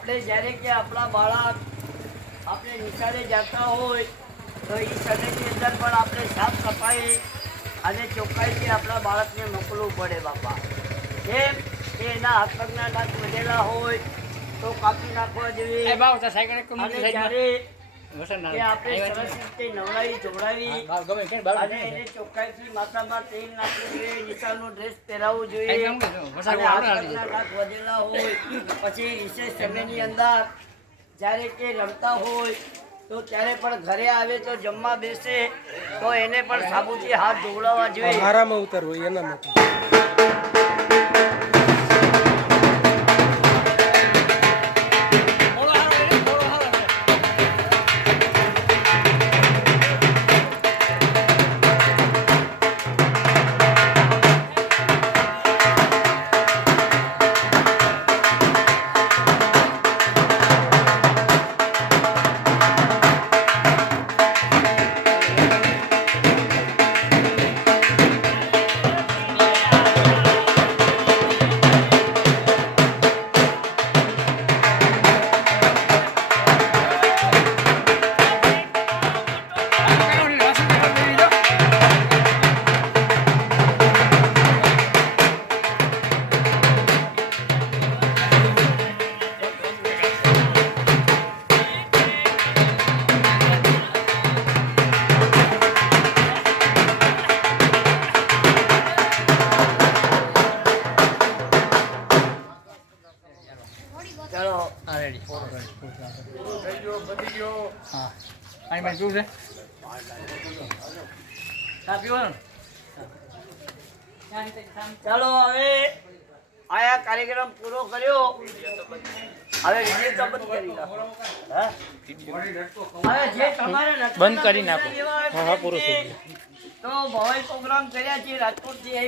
આપણે જ્યારે કે આપણા બાળક આપણે નિશાળે જતા હોય તો એ સમયની અંદર પણ આપણે સાફ સફાઈ અને ચોખ્ખાઈથી આપણા બાળકને મોકલવું પડે બાપા. કેમ કે એના હાથ પગના દાંત વધેલા હોય તો કાપી નાખવા જોઈએ. અને જ્યારે કે આપણે સરસ રીતે નવડાવી જોડાવી અને એને ચોખ્ખાઈથી માથામાં તેલ નાખવું જોઈએ, નિશાળનો ડ્રેસ પહેરાવવો જોઈએ. અને હાથ પગના દાંત વધેલા હોય પછી રિસેસ સમયની અંદર જ્યારે કે રમતા હોય તો ત્યારે પણ ઘરે આવે તો જમવા બેસે તો એને પણ સાબુથી હાથ ધોવડાવવા જોઈએ. હારામાં ઉતરવું એના માટે. ચલો રેડી હા પાણી પાણી પીવું છે ચાલો હવે આયા કાર્યક્રમ પૂરો કર્યો. હવે વિડીયો તો બંધ કરી નાખો. હા? હવે જે તમારે નથી બંધ કરી નાખો. એવા હા પૂરો થઈ ગયો. તો ભવાઈ પ્રોગ્રામ કર્યા છે રાજકોટથી.